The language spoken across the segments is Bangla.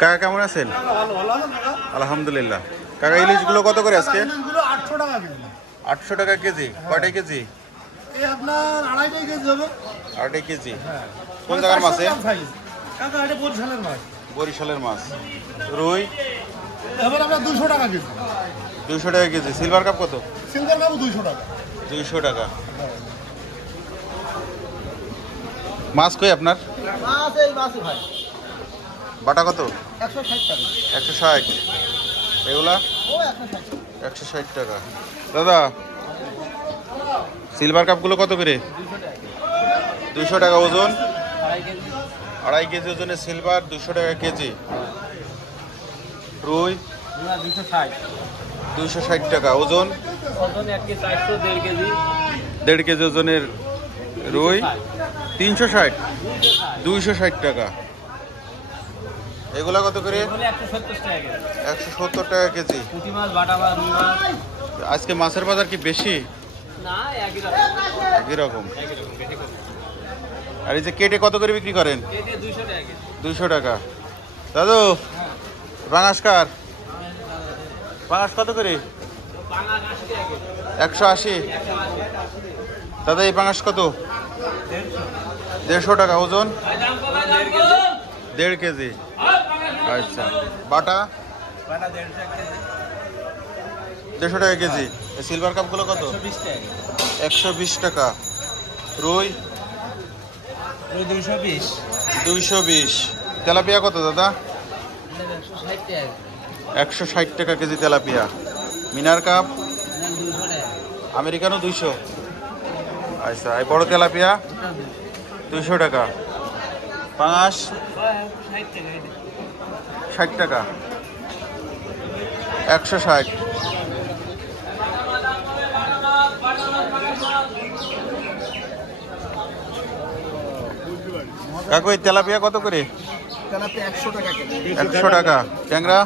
কাকা কেমন আছেন? আলহামদুলিল্লাহ। কাকা ইলিশগুলো কত করে আজকে? 800 টাকা কেজি। 800 টাকা কেজি। কয়টা কেজি? এই আপনার 2.5 কেজি হবে। 2.5 কেজি। কোন জায়গার মাছ? কাকা এটা বরিশালের মাছ। বরিশালের মাছ। রুই এবার আমরা 200 টাকা কেজি। 200 টাকা কেজি। সিলভার কাপ কত? সিলভার কাপ 200 টাকা। 200 টাকা। মাছ কই আপনার? মাছ এই মাছই ভাই। বাটা কত? 160 টাকা। 160। এগুলা? ও 160। 160 টাকা। দাদা সিলভার কাপগুলো কত করে? 200 টাকা ওজন। 2.5 কেজি ওজনের সিলভার 200 টাকা কেজি। রুই 260 টাকা ওজন। 1.5 কেজি ওজনের রুই 360। 260 টাকা। এগুলা কত করে? 170 টাকা কেজি। আজকে মাছের বাজার কি বেশি? একই রকম। আর এই যে কেটে কত করে বিক্রি করেন? 200 টাকা। দাদু পাঙাশ কার? পাঙাশ কত করে? 180। দাদা এই পাঙাশ কত? 150 টাকা ওজন। 1.5 কেজি। আচ্ছা বাটা 150 টাকা কেজি। সিলভার কাপগুলো কত? 120 টাকা। রুই 220। তেলাপিয়া কত দাদা? 160 টাকা কেজি তেলাপিয়া। মিনার কাপ আমেরিকানো 200। আচ্ছা এই বড় তেলাপিয়া 200 টাকা। পাঙাশ 60 টাকা। 160। কাকু এই তেলাপিয়া কত করে? তেলাপিয়া 100 টাকা কেজি। 100 টাকা। ট্যাংরা?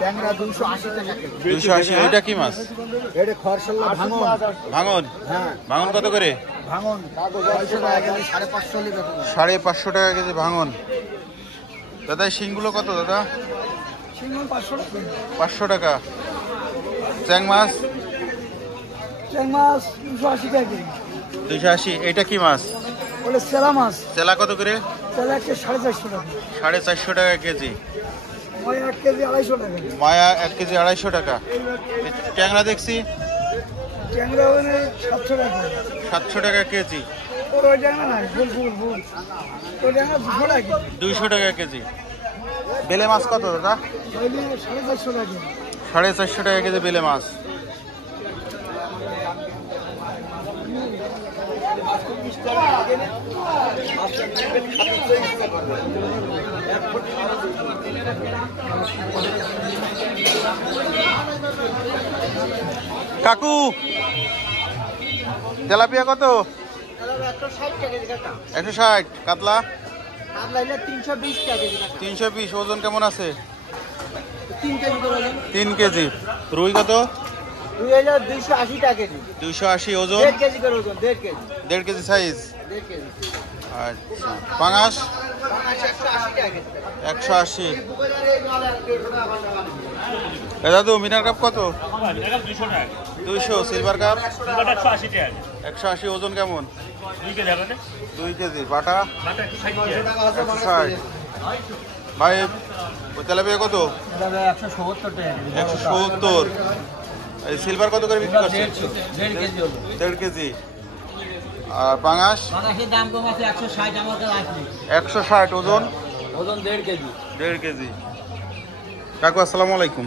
ট্যাংরা 280 টাকা কেজি। 280। ওইটা কি মাছ? এটা খরশল্লা ভাঙন। ভাঙন? হ্যাঁ। ভাঙন কত করে? ভাঙন 600 টাকা কেজি। 550 লিটার। 550 টাকা কেজি ভাঙন। দাদা এই শিংগুলো কত দাদা? শিঙন 500 টাকা। 500 টাকা। চ্যাং মাছ? চ্যাং মাছ 280 টাকা কেজি। 280। এটা কি মাছ? ওটা সেলা মাছ। চেলা কত করে? সেলা একটা 450 টাকা। 450 টাকা কেজি। মায়া 1 কেজি 250 টাকা। মায়া 1 কেজি 250 টাকা। ট্যাংরা দেখছি ট্যাংরা ওখানে 700 টাকা। 700 টাকা কেজি। ওই ট্যাংরা না, ফুল। ওই ট্যাংরা 200 টাকা কেজি। 200 টাকা কেজি। বেলে মাছ কত দাদা? ওইলে 450 টাকা কেজি। 450 টাকা কেজি বেলে মাছ। কাকু তেলাপিয়া কত? 160 টাকা কেজি কাকা। 160। কাতলা? কাতলা 320 টাকা কেজি কাকা। 320। ওজন কেমন আছে? 3 কেজি করে ওজন। 3 কেজি। রুই কত? 2280 টাকা কেজি। 280। ওজন 1.5 কেজি করে ওজন। 1.5 কেজি। 1.5 KG size. 1.5 কেজি। আচ্ছা পাঙাশ? 180 টাকা কেজি। 180। দাদু মিনার কাপ কত? 200। Silver cup 180। ওজন কেমন? 2 কেজি। বাটা 160। ভাই ওই তেলাপিয়া কত? 170 টাকা। 170। এই সিলভার কত করে বিক্রি করছে? 1.5 কেজি ওজন। 1.5 কেজি। আর পাঙাশ? মাছের দাম কম আছে 160 আমার কাছে আসবে। 160। ওজন? ওজন 1.5 কেজি। 1.5 কেজি। কাকু আসসালামু আলাইকুম।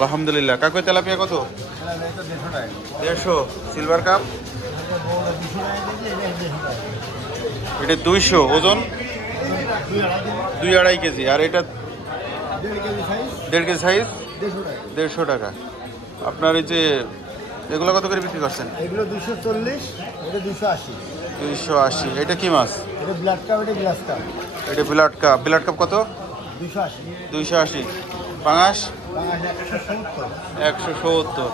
আলহামদুলিল্লাহ। কাকু তেলাপিয়া কত? 150। Silver cup? এটা 200। ওজন 2.5 কেজি। আর এটা 1.5 কেজি সাইজ 150 টাকা। আপনার এই যে এগুলো কত করে বিক্রি করছেন? এগুলো 240, এটা 280। 280। এটা কি মাছ? এটা ব্লাড কাপ, এটা গ্লাস কাপ। এটা বিলাট কাপ। বিলাট কাপ কত? 280। 280। পাঙাশ? 170। 170।